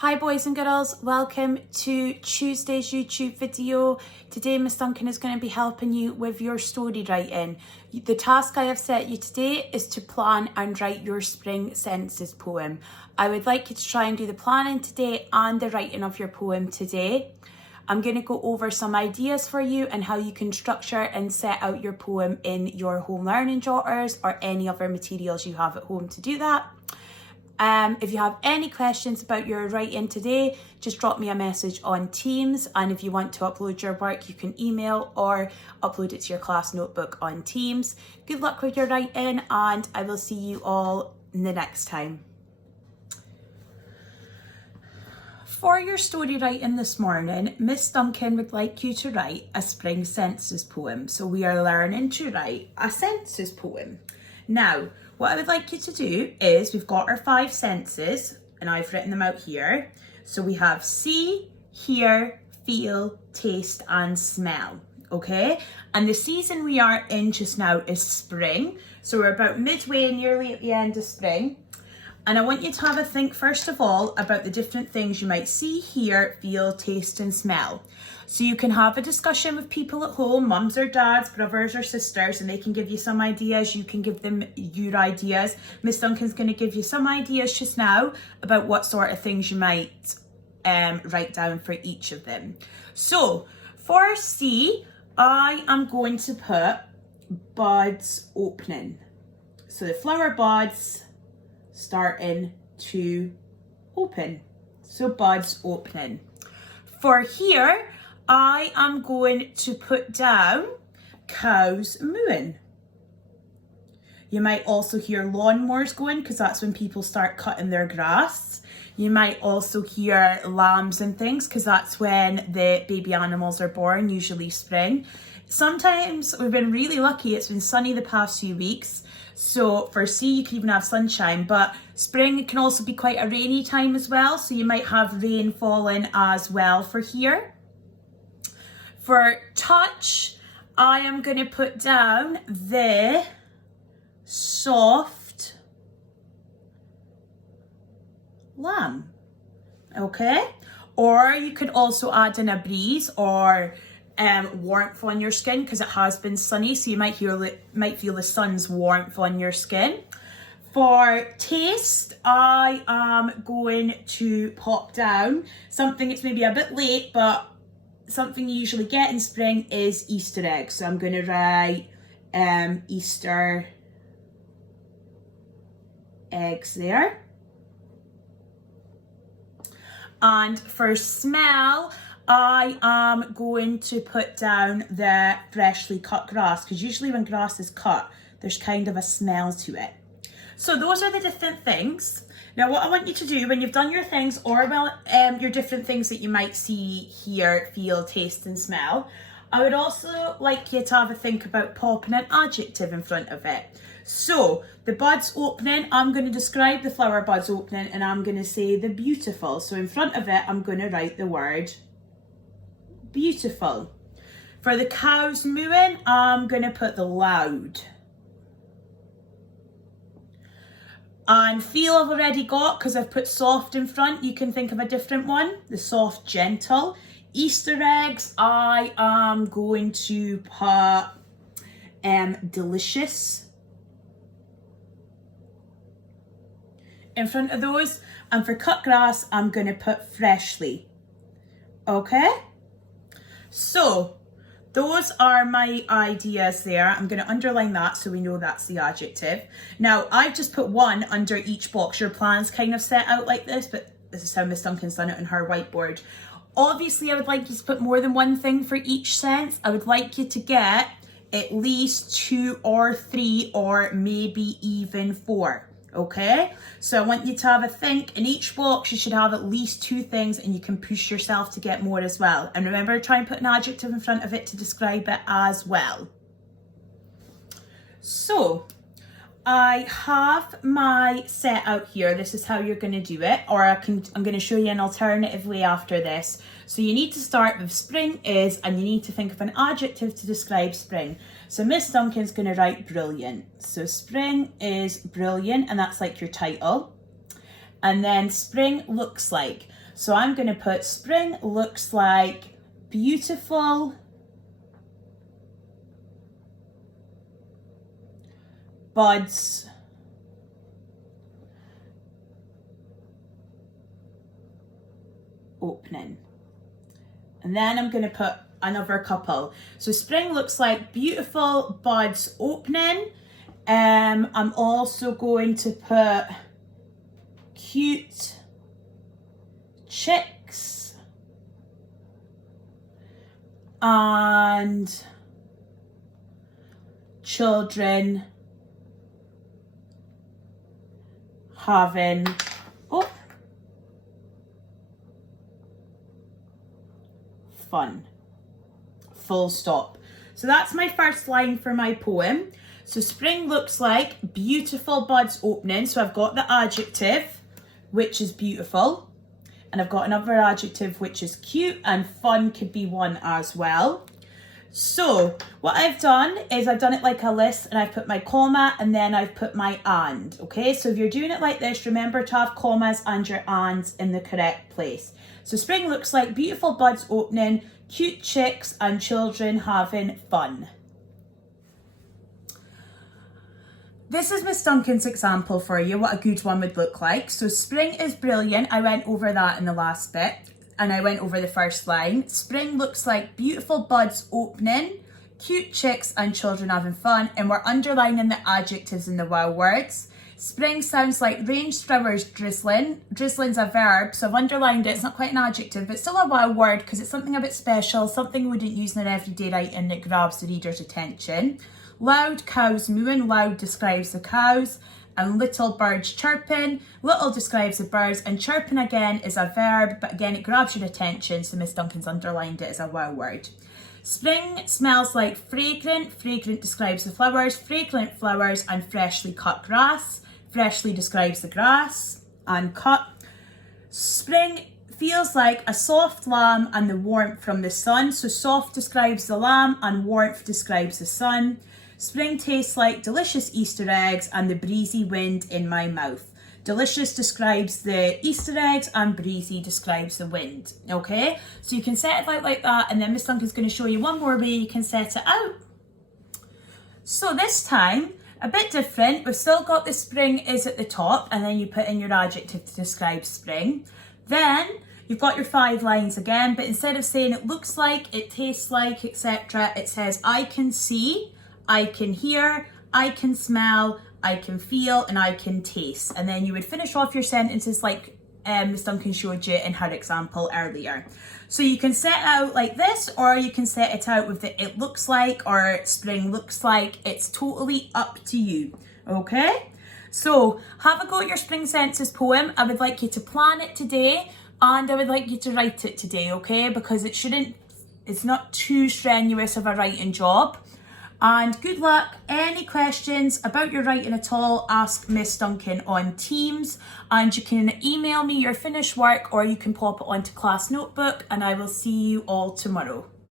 Hi boys and girls, welcome to Tuesday's YouTube video. Today Miss Duncan is going to be helping you with your story writing. The task I have set you today is to plan and write your spring sentences poem. I would like you to try and do the planning today and the writing of your poem today. I'm going to go over some ideas for you and how you can structure and set out your poem in your home learning jotters or any other materials you have at home to do that. If you have any questions about your writing today, just drop me a message on Teams, and if you want to upload your work, you can email or upload it to your class notebook on Teams. Good luck with your writing, and I will see you all the next time. For your story writing this morning, Miss Duncan would like you to write a spring sentences poem. So we are learning to write a sentences poem. Now, what I would like you to do is, we've got our 5 sentences and I've written them out here. So we have see, hear, feel, taste and smell, okay? And the season we are in just now is spring. So we're about midway, nearly at the end of spring. And I want you to have a think first of all about the different things you might see, hear, feel, taste and smell. So you can have a discussion with people at home, mums or dads, brothers or sisters, and they can give you some ideas. You can give them your ideas. Miss Duncan's going to give you some ideas just now about what sort of things you might write down for each of them. So for C, I am going to put buds opening. So the flower buds starting to open. So buds opening. For here, I am going to put down cows mooing. You might also hear lawnmowers going because that's when people start cutting their grass. You might also hear lambs and things because that's when the baby animals are born, usually spring. Sometimes we've been really lucky, it's been sunny the past few weeks. So for C, you can even have sunshine, but spring can also be quite a rainy time as well. So you might have rain falling as well for here. For touch, I am going to put down the soft lamb, okay? Or you could also add in a breeze or warmth on your skin because it has been sunny, so you might feel the sun's warmth on your skin. For taste, I am going to pop down something that's maybe a bit late, but something you usually get in spring is Easter eggs. So I'm going to write Easter eggs there. And for smell, I am going to put down the freshly cut grass because usually when grass is cut, there's kind of a smell to it. So those are the different things. Now what I want you to do when you've done your things or your different things that you might see, hear, feel, taste and smell, I would also like you to have a think about popping an adjective in front of it. So the buds opening, I'm going to describe the flower buds opening and I'm going to say the beautiful. So in front of it, I'm going to write the word beautiful. For the cows mooing, I'm going to put the loud. And feel I've already got because I've put soft in front. You can think of a different one, the soft gentle. Easter eggs, I am going to put delicious in front of those. And for cut grass, I'm going to put freshly. Okay? So those are my ideas there. I'm going to underline that so we know that's the adjective. Now, I've just put one under each box. Your plan's kind of set out like this, but this is how Miss Duncan's done it on her whiteboard. Obviously, I would like you to put more than one thing for each sense. I would like you to get at least 2 or 3 or maybe even 4. Okay, so I want you to have a think. In each box you should have at least 2 things and you can push yourself to get more as well. And remember, try and put an adjective in front of it to describe it as well. So I have my set out here. This is how you're going to do it, or I'm going to show you an alternative way after this. So you need to start with spring is, and you need to think of an adjective to describe spring. So Miss Duncan's going to write brilliant. So spring is brilliant, and that's like your title. And then spring looks like. So I'm going to put spring looks like beautiful buds opening. And then I'm going to put another couple. So spring looks like beautiful buds opening. I'm also going to put cute chicks and children having fun. Full stop. So that's my first line for my poem. So spring looks like beautiful buds opening. So I've got the adjective, which is beautiful. And I've got another adjective, which is cute, and fun could be one as well. So what I've done is I've done it like a list, and I've put my comma and then I've put my and. Okay, so if you're doing it like this, remember to have commas and your ands in the correct place. So spring looks like beautiful buds opening, cute chicks and children having fun. This is Miss Duncan's example for you, what a good one would look like. So spring is brilliant. I went over that in the last bit, and I went over the first line. Spring looks like beautiful buds opening, cute chicks and children having fun, and we're underlining the adjectives in the wow words. Spring sounds like rain showers drizzling. Drizzling's a verb, so I've underlined it. It's not quite an adjective, but still a wow word because it's something a bit special, something we wouldn't use in an everyday writing that grabs the reader's attention. Loud cows mooing. Loud describes the cows. And little birds chirping. Little describes the birds, and chirping again is a verb, but again it grabs your attention, so Miss Duncan's underlined it as a wow word. Spring smells like fragrant. Fragrant describes the flowers. Fragrant flowers and freshly cut grass. Freshly describes the grass and cut. Spring feels like a soft lamb and the warmth from the sun. So soft describes the lamb and warmth describes the sun. Spring tastes like delicious Easter eggs and the breezy wind in my mouth. Delicious describes the Easter eggs and breezy describes the wind. Okay, so you can set it out like that, and then Miss Duncan's going to show you one more way you can set it out. So this time, a bit different. We've still got the spring is at the top, and then you put in your adjective to describe spring. Then you've got your 5 lines again, but instead of saying it looks like, it tastes like, etc., it says I can see, I can hear, I can smell, I can feel, and I can taste. And then you would finish off your sentences like Miss Duncan showed you in her example earlier. So you can set it out like this, or you can set it out with the it looks like or spring looks like. It's totally up to you. Okay? So have a go at your spring sentences poem. I would like you to plan it today, and I would like you to write it today, okay? Because it's not too strenuous of a writing job. And good luck. Any questions about your writing at all, ask Miss Duncan on Teams, and you can email me your finished work, or you can pop it onto Class Notebook, and I will see you all tomorrow.